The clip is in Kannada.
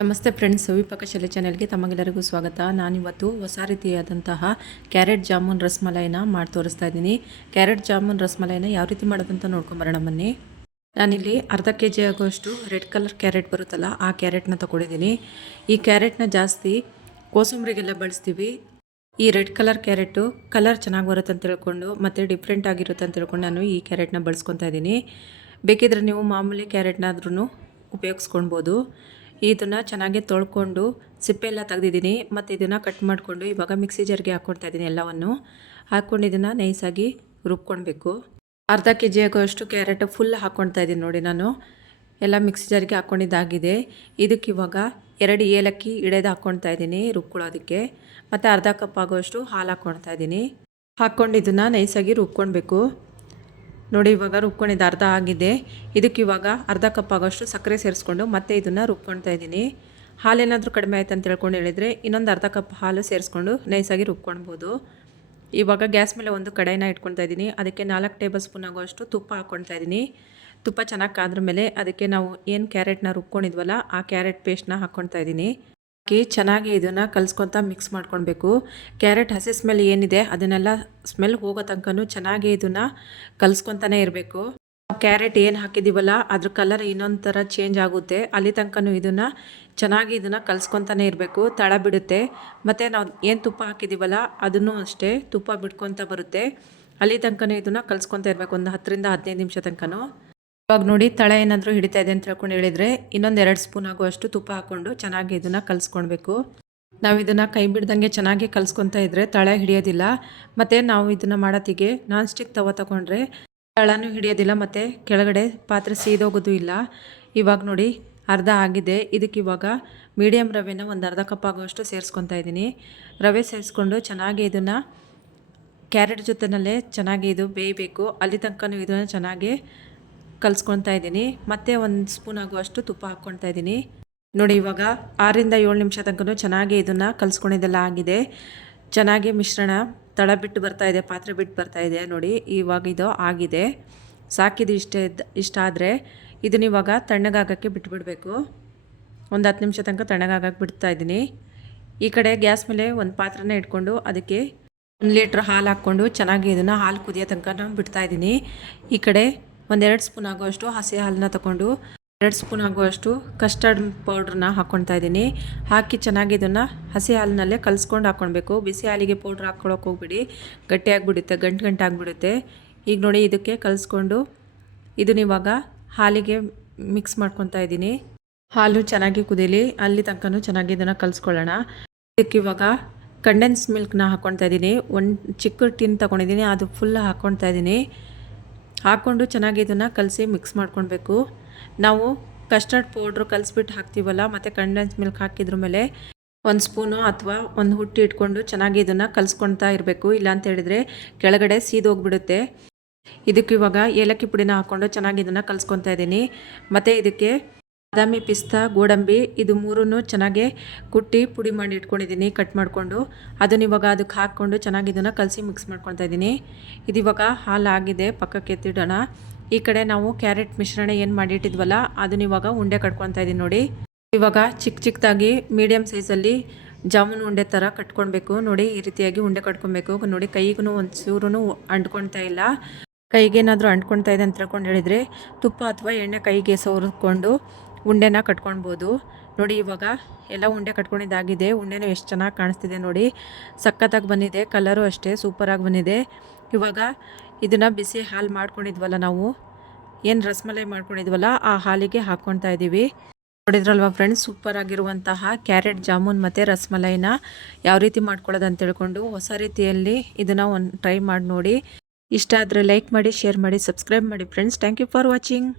ನಮಸ್ತೆ ಫ್ರೆಂಡ್ಸ್, ಸವಿಪಾಕ ಶಾಲೆ ಚಾನೆಲ್ಗೆ ತಮಗೆಲ್ಲರಿಗೂ ಸ್ವಾಗತ. ನಾನಿವತ್ತು ಹೊಸ ರೀತಿಯಾದಂತಹ ಕ್ಯಾರೆಟ್ ಜಾಮೂನ್ ರಸಮಲೈನ ಮಾಡಿ ತೋರಿಸ್ತಾ ಇದ್ದೀನಿ. ಕ್ಯಾರೆಟ್ ಜಾಮೂನ್ ರಸಮಲೈನ ಯಾವ ರೀತಿ ಮಾಡೋದಂತ ನೋಡ್ಕೊಂಬರೋಣ ಬನ್ನಿ. ನಾನಿಲ್ಲಿ ಅರ್ಧ kg ಆಗುವಷ್ಟು ರೆಡ್ ಕಲರ್ ಕ್ಯಾರೆಟ್ ಬರುತ್ತಲ್ಲ, ಆ ಕ್ಯಾರೆಟ್ನ ತೊಗೊಂಡಿದ್ದೀನಿ. ಈ ಕ್ಯಾರೆಟ್ನ ಜಾಸ್ತಿ ಕೋಸಂಬರಿಗೆಲ್ಲ ಬಳಸ್ತೀವಿ. ಈ ರೆಡ್ ಕಲರ್ ಕ್ಯಾರೆಟು ಕಲರ್ ಚೆನ್ನಾಗಿ ಬರುತ್ತೆ ಅಂತ ತಿಳ್ಕೊಂಡು ಮತ್ತು ಡಿಫ್ರೆಂಟ್ ಆಗಿರುತ್ತೆ ಅಂತ ತಿಳ್ಕೊಂಡು ನಾನು ಈ ಕ್ಯಾರೆಟ್ನ ಬಳಸ್ಕೊತಾ ಇದ್ದೀನಿ. ಬೇಕಿದ್ರೆ ನೀವು ಮಾಮೂಲಿ ಕ್ಯಾರೆಟ್ನಾದ್ರೂ ಉಪಯೋಗಿಸ್ಕೊಳ್ಬೋದು. ಇದನ್ನು ಚೆನ್ನಾಗಿ ತೊಳ್ಕೊಂಡು ಸಿಪ್ಪೆ ಎಲ್ಲ ತೆಗೆದಿದ್ದೀನಿ. ಮತ್ತು ಇದನ್ನು ಕಟ್ ಮಾಡಿಕೊಂಡು ಇವಾಗ ಮಿಕ್ಸಿ ಜಾರ್ಗೆ ಹಾಕ್ಕೊಳ್ತಾ ಇದ್ದೀನಿ. ಎಲ್ಲವನ್ನು ಹಾಕ್ಕೊಂಡು ಇದನ್ನು ನೈಸಾಗಿ ರುಬ್ಕೊಳ್ಬೇಕು. ಅರ್ಧ kg ಆಗೋಷ್ಟು ಕ್ಯಾರೆಟ್ ಫುಲ್ ಹಾಕ್ಕೊಳ್ತಾ ಇದ್ದೀನಿ. ನೋಡಿ, ನಾನು ಎಲ್ಲ ಮಿಕ್ಸಿ ಜಾರ್ಗೆ ಹಾಕ್ಕೊಂಡಿದ್ದಾಗಿದೆ. ಇದಕ್ಕೆ ಇವಾಗ 2 ಏಲಕ್ಕಿ ಹಿಡಿದು ಹಾಕ್ಕೊಳ್ತಾ ಇದ್ದೀನಿ ರುಬ್ಕೊಳ್ಳೋದಕ್ಕೆ. ಮತ್ತು ಅರ್ಧ ಕಪ್ ಆಗೋಷ್ಟು ಹಾಲು ಹಾಕ್ಕೊಳ್ತಾ ಇದ್ದೀನಿ. ಹಾಕ್ಕೊಂಡು ಇದನ್ನು ನೈಸಾಗಿ ರುಬ್ಕೊಳ್ಬೇಕು. ನೋಡಿ, ಇವಾಗ ರುಬ್ಕೊಂಡಿದ್ದು ಅರ್ಧ ಆಗಿದೆ. ಇದಕ್ಕೆ ಇವಾಗ ಅರ್ಧ ಕಪ್ ಆಗೋಷ್ಟು ಸಕ್ಕರೆ ಸೇರಿಸ್ಕೊಂಡು ಮತ್ತೆ ಇದನ್ನು ರುಬ್ಕೊಳ್ತಾ ಇದ್ದೀನಿ. ಹಾಲೇನಾದರೂ ಕಡಿಮೆ ಆಯ್ತು ಅಂತ ಹೇಳ್ಕೊಂಡು ಹೇಳಿದರೆ ಇನ್ನೊಂದು ಅರ್ಧ ಕಪ್ ಹಾಲು ಸೇರಿಸ್ಕೊಂಡು ನೈಸಾಗಿ ರುಬ್ಕೊಳ್ಬೋದು. ಇವಾಗ ಗ್ಯಾಸ್ ಮೇಲೆ ಒಂದು ಕಡಾಯಿನ ಇಟ್ಕೊಳ್ತಾ ಇದ್ದೀನಿ. ಅದಕ್ಕೆ 4 ಟೇಬಲ್ ಸ್ಪೂನ್ ಆಗೋಷ್ಟು ತುಪ್ಪ ಹಾಕ್ಕೊಳ್ತಾ ಇದ್ದೀನಿ. ತುಪ್ಪ ಚೆನ್ನಾಗಿ ಕಾದ್ರ ಮೇಲೆ ಅದಕ್ಕೆ ನಾವು ಏನು ಕ್ಯಾರೆಟ್ನ ರುಬ್ಕೊಂಡಿದ್ವಲ್ಲ, ಆ ಕ್ಯಾರೆಟ್ ಪೇಸ್ಟ್ನ ಹಾಕ್ಕೊಳ್ತಾ ಇದ್ದೀನಿ. ಚೆನ್ನಾಗಿ ಇದನ್ನು ಕಲಿಸ್ಕೊತಾ ಮಿಕ್ಸ್ ಮಾಡ್ಕೊಳ್ಬೇಕು. ಕ್ಯಾರೆಟ್ ಹಸಿ ಸ್ಮೆಲ್ ಏನಿದೆ ಅದನ್ನೆಲ್ಲ ಸ್ಮೆಲ್ ಹೋಗೋ ತನಕನೂ ಚೆನ್ನಾಗಿ ಇದನ್ನು ಕಲಿಸ್ಕೊತಾನೆ ಇರಬೇಕು. ಕ್ಯಾರೆಟ್ ಏನು ಹಾಕಿದ್ದೀವಲ್ಲ ಅದ್ರ ಕಲರ್ ಇನ್ನೊಂದು ಥರ ಚೇಂಜ್ ಆಗುತ್ತೆ. ಅಲ್ಲಿ ತನಕನೂ ಇದನ್ನು ಚೆನ್ನಾಗಿ ಕಲಿಸ್ಕೊತಾನೆ ಇರಬೇಕು. ತಳ ಬಿಡುತ್ತೆ. ಮತ್ತು ನಾವು ಏನು ತುಪ್ಪ ಹಾಕಿದ್ದೀವಲ್ಲ ಅದನ್ನು ಅಷ್ಟೇ ತುಪ್ಪ ಬಿಡ್ಕೊತ ಬರುತ್ತೆ. ಅಲ್ಲಿ ತನಕನೂ ಇದನ್ನು ಕಲಿಸ್ಕೊತಾ ಇರಬೇಕು, ಒಂದು 10 ರಿಂದ 15 ನಿಮಿಷ ತನಕನೂ. ಇವಾಗ ನೋಡಿ, ತಳ ಏನಾದರೂ ಹಿಡಿತಾ ಇದೆ ಅಂತ ಹೇಳ್ಕೊಂಡು ಹೇಳಿದರೆ ಇನ್ನೊಂದು 2 ಸ್ಪೂನ್ ಆಗುವಷ್ಟು ತುಪ್ಪ ಹಾಕ್ಕೊಂಡು ಚೆನ್ನಾಗಿ ಇದನ್ನು ಕಲಿಸ್ಕೊಳ್ಬೇಕು. ನಾವು ಇದನ್ನು ಕೈ ಬಿಡ್ದಂಗೆ ಚೆನ್ನಾಗಿ ಕಲಿಸ್ಕೊತಾ ಇದ್ದರೆ ತಳ ಹಿಡಿಯೋದಿಲ್ಲ. ಮತ್ತು ನಾವು ಇದನ್ನು ಮಾಡೋತ್ತಿಗೆ ನಾನ್ ಸ್ಟಿಕ್ ತವ ತಗೊಂಡ್ರೆ ತಳನೂ ಹಿಡಿಯೋದಿಲ್ಲ ಮತ್ತು ಕೆಳಗಡೆ ಪಾತ್ರೆ ಸೀದೋಗೋದು ಇಲ್ಲ. ಇವಾಗ ನೋಡಿ, ಅರ್ಧ ಆಗಿದೆ. ಇದಕ್ಕೆ ಇವಾಗ ಮೀಡಿಯಮ್ ರವೆನ ಒಂದು ಅರ್ಧ ಕಪ್ ಆಗುವಷ್ಟು ಸೇರಿಸ್ಕೊತಾ ಇದ್ದೀನಿ. ರವೆ ಸೇರಿಸ್ಕೊಂಡು ಚೆನ್ನಾಗಿ ಇದನ್ನು ಕ್ಯಾರೆಟ್ ಜೊತೆನಲ್ಲೇ ಚೆನ್ನಾಗಿ ಇದು ಬೇಯಬೇಕು. ಅಲ್ಲಿ ತನಕನೂ ಇದನ್ನು ಚೆನ್ನಾಗಿ ಕಲಿಸ್ಕೊತಾ ಇದ್ದೀನಿ. ಮತ್ತು 1 ಸ್ಪೂನ್ ಆಗುವಷ್ಟು ತುಪ್ಪ ಹಾಕ್ಕೊಳ್ತಾ ಇದ್ದೀನಿ. ನೋಡಿ, ಇವಾಗ 6 ರಿಂದ 7 ನಿಮಿಷ ತನಕ ಚೆನ್ನಾಗಿ ಇದನ್ನು ಕಲಿಸ್ಕೊಂಡಿದ್ದೆಲ್ಲ ಆಗಿದೆ. ಚೆನ್ನಾಗಿ ಮಿಶ್ರಣ ತಳ ಬಿಟ್ಟು ಬರ್ತಾ ಇದೆ, ಪಾತ್ರೆ ಬಿಟ್ಟು ಬರ್ತಾ ಇದೆ. ನೋಡಿ, ಇವಾಗ ಇದು ಆಗಿದೆ. ಸಾಕಿದು ಇಷ್ಟ ಆದರೆ ಇದನ್ನ ಇವಾಗ ತಣ್ಣಗಾಗೋಕ್ಕೆ ಬಿಟ್ಬಿಡಬೇಕು. ಒಂದು 10 ನಿಮಿಷ ತನಕ ತಣ್ಣಗಾಗಕ್ಕೆ ಬಿಡ್ತಾ ಇದ್ದೀನಿ. ಈ ಕಡೆ ಗ್ಯಾಸ್ ಮೇಲೆ ಒಂದು ಪಾತ್ರೆನ ಇಟ್ಕೊಂಡು ಅದಕ್ಕೆ 1 ಲೀಟ್ರ್ ಹಾಲು ಹಾಕ್ಕೊಂಡು ಚೆನ್ನಾಗಿ ಇದನ್ನು ಹಾಲು ಕುದಿಯೋ ತನಕ ನಾನು ಬಿಡ್ತಾ ಇದ್ದೀನಿ. ಈ ಕಡೆ 2 ಸ್ಪೂನ್ ಆಗುವಷ್ಟು ಹಸಿ ಹಾಲನ್ನ ತಗೊಂಡು 2 ಸ್ಪೂನ್ ಆಗುವಷ್ಟು ಕಸ್ಟರ್ಡ್ ಪೌಡ್ರನ್ನ ಹಾಕ್ಕೊಳ್ತಾ ಇದ್ದೀನಿ. ಹಾಕಿ ಚೆನ್ನಾಗಿ ಇದನ್ನು ಹಸಿ ಹಾಲಿನಲ್ಲೇ ಕಲಿಸ್ಕೊಂಡು ಹಾಕ್ಕೊಳ್ಬೇಕು. ಬಿಸಿ ಹಾಲಿಗೆ ಪೌಡ್ರ್ ಹಾಕ್ಕೊಳಕ್ಕೆ ಹೋಗ್ಬಿಡಿ, ಗಟ್ಟಿಯಾಗಿಬಿಡುತ್ತೆ, ಗಂಟು ಆಗಿಬಿಡುತ್ತೆ. ಈಗ ನೋಡಿ, ಇದಕ್ಕೆ ಕಲಿಸ್ಕೊಂಡು ಇದನ್ನ ಇವಾಗ ಹಾಲಿಗೆ ಮಿಕ್ಸ್ ಮಾಡ್ಕೊತಾ ಇದ್ದೀನಿ. ಹಾಲು ಚೆನ್ನಾಗಿ ಕುದೀಲಿ, ಅಲ್ಲಿ ತನಕನೂ ಚೆನ್ನಾಗಿ ಇದನ್ನು ಕಲಿಸ್ಕೊಳ್ಳೋಣ. ಇದಕ್ಕೆ ಇವಾಗ ಕಂಡೆನ್ಸ್ ಮಿಲ್ಕ್ನ ಹಾಕ್ಕೊಳ್ತಾ ಇದ್ದೀನಿ. ಒಂದು ಚಿಕ್ಕ ಟಿನ್ ತೊಗೊಂಡಿದ್ದೀನಿ, ಅದು ಫುಲ್ ಹಾಕ್ಕೊಳ್ತಾ ಇದ್ದೀನಿ. ಹಾಕ್ಕೊಂಡು ಚೆನ್ನಾಗಿ ಇದನ್ನು ಕಲಸಿ ಮಿಕ್ಸ್ ಮಾಡ್ಕೊಳ್ಬೇಕು. ನಾವು ಕಸ್ಟರ್ಡ್ ಪೌಡ್ರು ಕಲಿಸ್ಬಿಟ್ಟು ಹಾಕ್ತೀವಲ್ಲ, ಮತ್ತು ಕಂಡೆನ್ಸ್ ಮಿಲ್ಕ್ ಹಾಕಿದ್ರ ಮೇಲೆ 1 ಸ್ಪೂನು ಅಥವಾ 1 ಹುಟ್ಟು ಇಟ್ಕೊಂಡು ಚೆನ್ನಾಗಿ ಇದನ್ನು ಕಲಿಸ್ಕೊಳ್ತಾ ಇರಬೇಕು. ಇಲ್ಲ ಅಂತ ಹೇಳಿದರೆ ಕೆಳಗಡೆ ಸೀದೋಗ್ಬಿಡುತ್ತೆ. ಇದಕ್ಕೆ ಇವಾಗ ಏಲಕ್ಕಿ ಪುಡಿನ ಹಾಕ್ಕೊಂಡು ಚೆನ್ನಾಗಿ ಇದನ್ನು ಕಲಿಸ್ಕೊತಾ ಇದ್ದೀನಿ. ಮತ್ತು ಇದಕ್ಕೆ ಬಾದಾಮಿ, ಪಿಸ್ತಾ, ಗೋಡಂಬಿ ಇದು 3 ಚೆನ್ನಾಗಿ ಕುಟ್ಟಿ ಪುಡಿ ಮಾಡಿ ಇಟ್ಕೊಂಡಿದ್ದೀನಿ, ಕಟ್ ಮಾಡಿಕೊಂಡು. ಅದನ್ನ ಇವಾಗ ಅದಕ್ಕೆ ಹಾಕ್ಕೊಂಡು ಚೆನ್ನಾಗಿ ಇದನ್ನು ಕಲಸಿ ಮಿಕ್ಸ್ ಮಾಡ್ಕೊತಾ ಇದ್ದೀನಿ. ಇದು ಇವಾಗ ಹಾಲು ಆಗಿದೆ, ಪಕ್ಕಕ್ಕೆ ಎತ್ತಿಡೋಣ. ಈ ಕಡೆ ನಾವು ಕ್ಯಾರೆಟ್ ಮಿಶ್ರಣ ಏನು ಮಾಡಿಟ್ಟಿದ್ವಲ್ಲ ಅದನ್ನ ಇವಾಗ ಉಂಡೆ ಕಟ್ಕೊತಾ ಇದ್ದೀನಿ. ನೋಡಿ, ಇವಾಗ ಚಿಕ್ಕದಾಗಿ ಮೀಡಿಯಮ್ ಸೈಜಲ್ಲಿ ಜಾಮೂನು ಉಂಡೆ ಥರ ಕಟ್ಕೊಳ್ಬೇಕು. ನೋಡಿ, ಈ ರೀತಿಯಾಗಿ ಉಂಡೆ ಕಟ್ಕೊಬೇಕು. ನೋಡಿ, ಕೈಗೂ ಒಂಚೂರು ಅಂಟ್ಕೊಳ್ತಾ ಇಲ್ಲ. ಕೈಗೇನಾದರೂ ಅಂಟ್ಕೊಳ್ತಾ ಇದೆ ಅಂತ ತಿಳ್ಕೊಂಡು ಹೇಳಿದರೆ ತುಪ್ಪ ಅಥವಾ ಎಣ್ಣೆ ಕೈಗೆ ಸವರ್ಕೊಂಡು ಉಂಡೆನ ಕಟ್ಕೊಳ್ಬೋದು. ನೋಡಿ, ಇವಾಗ ಎಲ್ಲ ಉಂಡೆ ಕಟ್ಕೊಂಡಿದ್ದಾಗಿದೆ. ಉಂಡೆನೂ ಎಷ್ಟು ಚೆನ್ನಾಗಿ ಕಾಣಿಸ್ತಿದೆ ನೋಡಿ, ಸಖತ್ತಾಗಿ ಬಂದಿದೆ. ಕಲರು ಅಷ್ಟೇ ಸೂಪರಾಗಿ ಬಂದಿದೆ. ಇವಾಗ ಇದನ್ನು ಬಿಸಿ ಹಾಲು ಮಾಡ್ಕೊಂಡಿದ್ವಲ್ಲ, ನಾವು ಏನು ರಸಮಲೈ ಮಾಡ್ಕೊಂಡಿದ್ವಲ್ಲ ಆ ಹಾಲಿಗೆ ಹಾಕ್ಕೊಳ್ತಾ ಇದ್ದೀವಿ. ನೋಡಿದ್ರಲ್ವ ಫ್ರೆಂಡ್ಸ್, ಸೂಪರಾಗಿರುವಂತಹ ಕ್ಯಾರೆಟ್ ಜಾಮೂನ್ ಮತ್ತು ರಸಮಲೈನ ಯಾವ ರೀತಿ ಮಾಡ್ಕೊಳ್ಳೋದು ಅಂತ ತಿಳ್ಕೊಂಡು ಹೊಸ ರೀತಿಯಲ್ಲಿ ಇದನ್ನು ಟ್ರೈ ಮಾಡಿ ನೋಡಿ. ಇಷ್ಟ ಆದರೆ ಲೈಕ್ ಮಾಡಿ, ಶೇರ್ ಮಾಡಿ, ಸಬ್ಸ್ಕ್ರೈಬ್ ಮಾಡಿ friends. Thank you for watching.